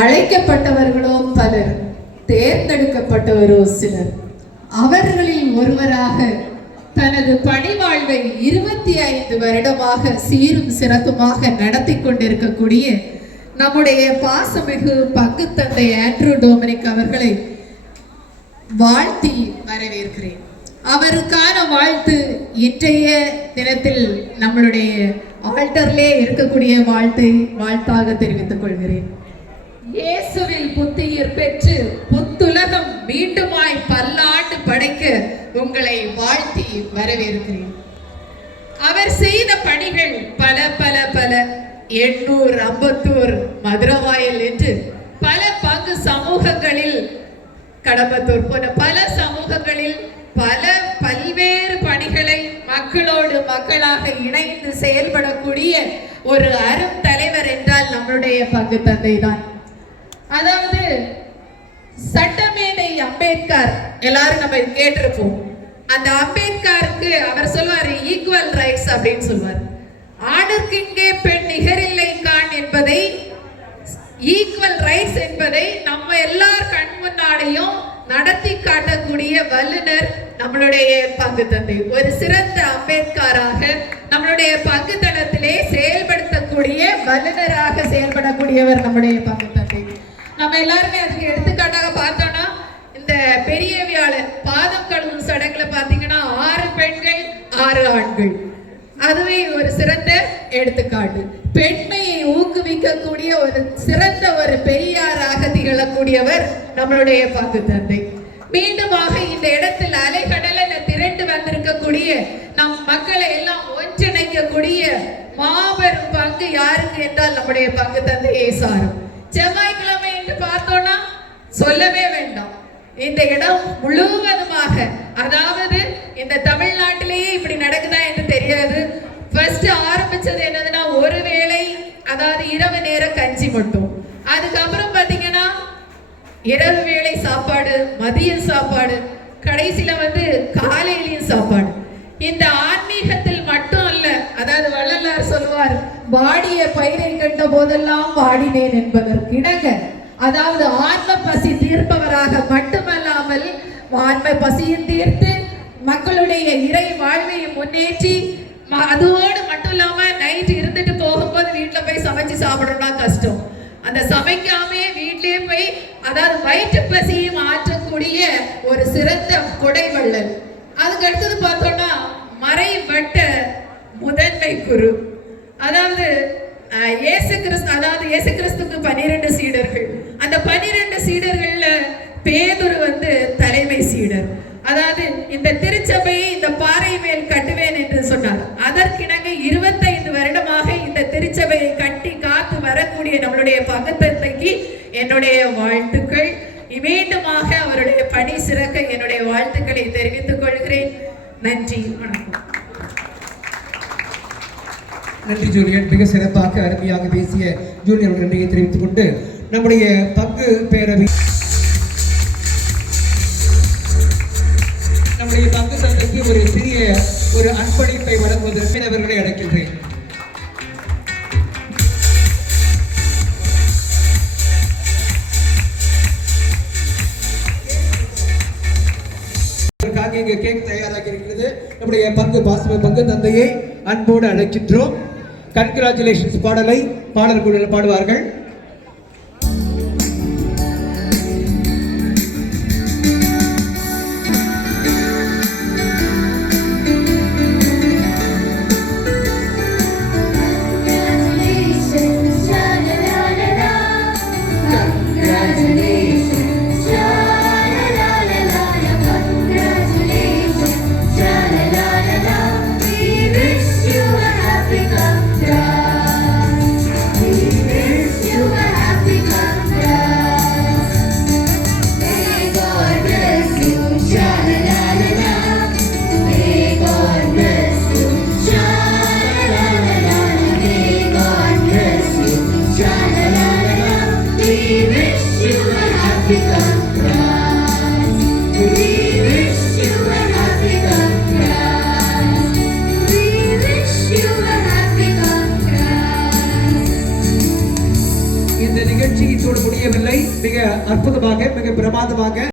அழைக்கப்பட்டவர்களோ பலர், தேர்ந்தெடுக்கப்பட்டவரோ சிலர். அவர்களில் ஒருவராக தனது பணிவாழ்வை 25 வருடமாக சீரும் சிறப்புமாக நடத்தி கொண்டிருக்கக்கூடிய நம்முடைய பாசமிகு பங்கு தந்தை ஆண்ட்ரூ டொமினிக் அவர்களை வாழ்த்தி வரவேற்கிறேன். அவருக்கான வாழ்த்து இன்றைய தினத்தில் நம்மளுடைய ஆல்டர்லே இருக்கக்கூடிய வாழ்த்தாக தெரிவித்துக் கொள்கிறேன். இயேசுவில் புத்துயிர் பெற்று புத்துலகம் மீண்டுமாய் பல்லாண்டு படைக்க உங்களை வாழ்த்தி வரவேற்கிறேன். அவர் செய்த பணிகள் பல பல பல. எண்ணூர், அம்பத்தூர், மதுரவாயல் என்று பல பங்கு சமூகங்களில், கடம்பத்தூர் போன்ற பல சமூகங்களில் பல்வேறு பணிகளை மக்களோடு மக்களாக இணைந்து செயல்படக்கூடிய ஒரு அரும் தலைவர் என்றால் நம்மளுடைய பங்கு தந்தை தான். அதாவது சட்டமேதை அம்பேத்கர் எல்லாரும் நம்ம கேட்டிருப்போம். அந்த அம்பேத்கருக்கு அவர் சொல்வார் ஈக்குவல் ரைட்ஸ் அப்படின்னு சொல்வார். ஆணுக்கு இங்கே பெண் நிகரில்லை கான் என்பதை, ஈக்குவல் ரைட்ஸ் என்பதை நம்ம எல்லார் கண் முன்னாடியும் நடத்தி காட்டக்கூடிய வல்லுனர் நம்மளுடைய பங்கு தந்தை. ஒரு சிறந்த அம்பேத்கராக நம்மளுடைய பங்கு தளத்திலே செயல்படுத்தக்கூடிய வல்லுநராக செயல்படக்கூடியவர் நம்முடைய பங்கு தந்தை. நம்ம எல்லாருமே அதுக்கு எடுத்துக்காட்டாக பார்த்தோம்னா, இந்த பெரியவியாளர் பாதம் கழுவும் சடங்குல பாத்தீங்கன்னா 6 பெண்கள் 6 ஆண்கள். அதுவே ஒரு சிறந்த எடுத்துக்காட்டு. பெண்மையை ஊக்குவிக்கக்கூடிய ஒரு சிறந்த ஒரு பெரியாராக திகழக்கூடியவர் நம்மளுடைய பங்கு தந்தை. மீண்டுமாக இந்த இடத்தில் அலைகடல திரண்டு வந்திருக்கக்கூடிய நம் மக்களை எல்லாம் ஒன்றிணைக்கக்கூடிய மாபெரும் பங்கு யாருக்கு என்றால் நம்முடைய பங்கு தந்தையை சாரும். செவ்வாய்க்கிழமை என்று பார்த்தோம்னா சொல்லவே வேண்டாம். இந்த இடம் முழுவதுமாக, அதாவது இந்த தமிழ்நாட்டிலேயே இப்படி நடக்குதா என்று தெரியாது. ஃபர்ஸ்ட் ஆரம்பிச்சது என்னதுன்னா, ஒருவேளை அதாவது இரவு நேர கஞ்சி மட்டும். அதுக்கப்புறம் பாத்தீங்கன்னா இரவு வேளை சாப்பாடு, மதிய சாப்பாடு, கடைசியில காலையிலையும் சாப்பாடு. இந்த ஆன்மீகத்தில் மட்டும் அல்ல, அதாவது வள்ளலார் சொல்லுவார், வாடிய பயிரை கண்ட போதெல்லாம் வாடினேன் என்பதற்கு இணங்க, அதாவது ஆன்ம பசி தீர்ப்பவராக மட்டுமல்லாமல் ஆன்ம பசியும் தீர்த்து மக்களுடைய இறை வாழ்வையும் முன்னேற்றி, அதோடு மட்டும் இல்லாம நைட் இருந்துட்டு போகும்போது வீட்டுல போய் சமைச்சு சாப்பிடணும்னா கஷ்டம். அந்த சமைக்காமே வீட்லயே போய், அதாவது வயிற்று பசியை மாற்றக்கூடிய ஒரு சிறந்த கொடைவள்ளல். அதுக்கு அடுத்தது பார்த்தோம்னா மறைவட்ட முதன்மை குரு, அதாவது இயேசு கிறிஸ்துக்கு 12 சீடர்கள். அந்த 12 சீடர்கள்ல பேதுரு தலைமை சீடர். அதாவது இந்த திருச்சபையை இந்த பாறை மேல் கட்டுவேன் என்று சொன்னார். அதற்கிணங்க 25 வருடமாக இந்த திருச்சபையை கட்டி காத்து வரக்கூடிய நம்மளுடைய பங்கு தந்தைக்கு என்னுடைய வாழ்த்துக்கள். மீண்டுமாக அவருடைய பணி சிறக்க என்னுடைய வாழ்த்துக்களை தெரிவித்துக் கொள்கிறேன். நன்றி, வணக்கம். நன்றி ஜூலியன். மிக சிறப்பாக அருமையாக பேசிய ஜூலியன் நன்றியை தெரிவித்துக் கொண்டு நம்முடைய பங்கு பேரவை, நம்முடைய பங்கு தந்தைக்கு ஒரு சிறிய ஒரு அன்பளிப்பை வழங்குவதற்கு அவர்களை அழைக்கின்றேன். இங்கே கேக் தயாராகி இருக்கிறது. நம்முடைய பங்கு தந்தையை அன்போடு அழைக்கின்றோம். கங்க்ராச்சுலேஷன்ஸ் பாடலை பாடல் குழுவில் பாடுவார்கள். We wish you நிகழ்ச்சி இத்தோடு முடியவில்லை. மிக அற்புதமாக மிக பிரமாதமாக